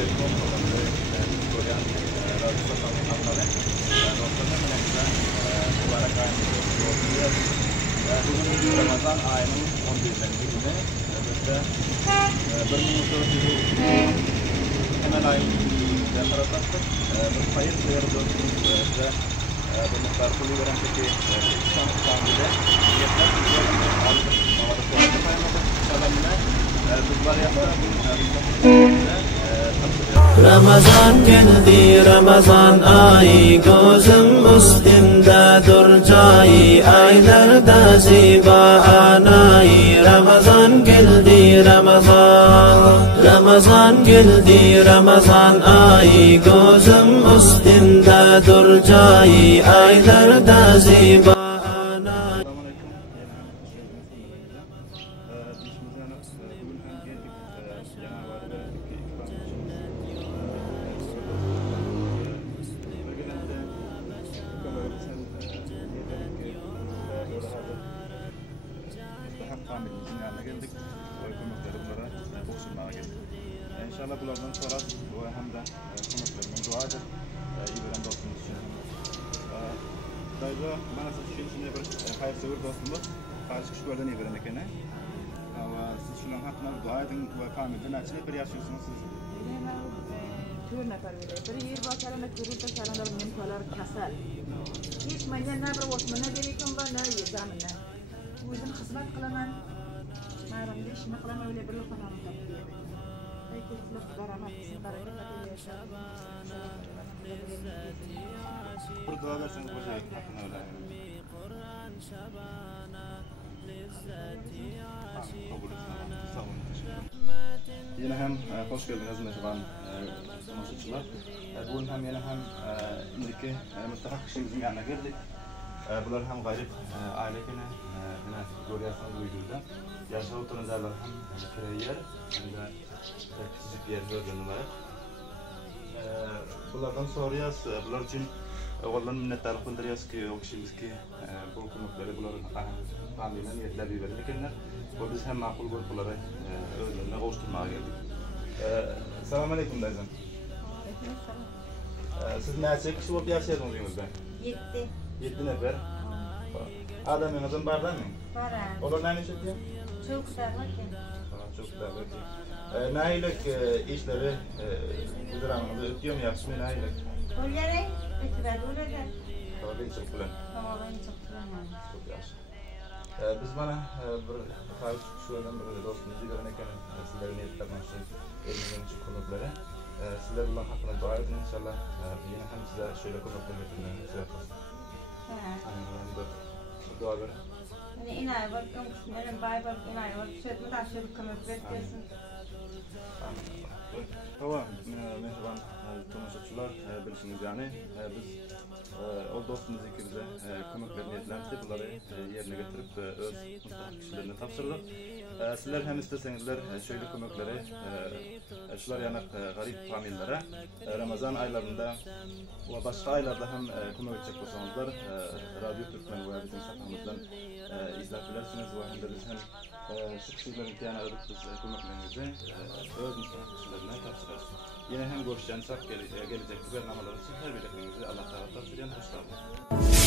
Assalamualaikum Korean Radyo Kanalları. Dostlarım menekler mübarek bugün Ramazan ayının 11. günü bizde bir minutu hemen ayın taraflattık. Bir hayır sayarız ve bu miktar kulu veren peki İstanbul'da niyetler aldık. Havada kolayda kaynadık. Selamına bizler yaptık. Ramazan geldi Ramazan ayı gözüm üstünde dur cayı aylarda ziba anayı Ramazan geldi Ramazan geldi Ramazan ayı gözüm üstünde dur cayı aylarda ziba İnşallah bulardan sonra bu hem de konuklarımın duadır. İbrahim dostumuz için. Dayıca bana siz için bir hayırsever dostumuz. Karşı kişilerden İbrahim ekene. Ama siz şunun hakkında dua edin ve kamilden açılıp bir yaşıyorsunuz siz. Tur nafar bile. Bir yer bakarına kurulda saranda benim kolar kasal. Hiç manyan ne bir osmana gerekim var ne yezaminler. Bu yüzden hizmet kılaman. Maramda işini kılaman öyle bir lokman Dua verseniz boşa hakkında öyle. Yine hem hoş geldiniz Mehriban konuşucular. Bugün hem yine hem indiki müstahak kişimizin yanına geldik. Bunlar hem garip ailekine görüyorsunuz uyduğunda. Yaşa oturuncalar hem kirayer hem de küçük yer gördüğünüz Bunlardan soruyoruz, bunlar için oğulların minnettarlık bildiriyoruz ki o kişimiz ki bu konukları bunların tahminen niyetler verirkenler. Bu biz hem makul grupları özlerine oluşturmaya geldik. Selamun Aleyküm dayıcım. Siz neçe kişi olup yaşayordunuz günümüzde? 7 nefer. Adamınızın var değil mi? Var. Onlar ne işletiyor? Çok güzel ki. Çok güzel ki. Nailik işleri uygulamanızı ötüyor mu yapsın nailik? Öyle ben öyle. Tabii çok güzel. Tamam çok güzel. Çok yaşa. Biz bana bir karşı şuradan bir dostumuzu görünürken sizlerin niyetlerden için elimizden için konukları. Sizler bunun hakkında dua edin inşallah. Yine hem size şöyle konuklar getirmeni size yapasın. Dua verin. İnay var, benim baybak inay var. Şöyle taşıdık kanıt bekliyorsun. Tamam, mehriban konuşucular bilirsiniz yani biz o dostumuz ikimize konuklar niyetlendik, bunları yerine getirip öz müstahak kişilerine tapşırdık. Sizler hem istesenizler şöyle konukları, şular yanak garip famillere Ramazan aylarında ve başka aylarda hem konuk edecek olsanızlar Radyo Türkmen ve bizim sayfamızdan izleyebilirsiniz ve hem de biz hem şu kişilerin tiyana örüp biz konuklarımızı öz müstahak kişilerine tapşırırız. Yine hem görüşeceğiniz gelecek bernamalar için her birliklerinizi Allah tarafından süren hoş geldiniz.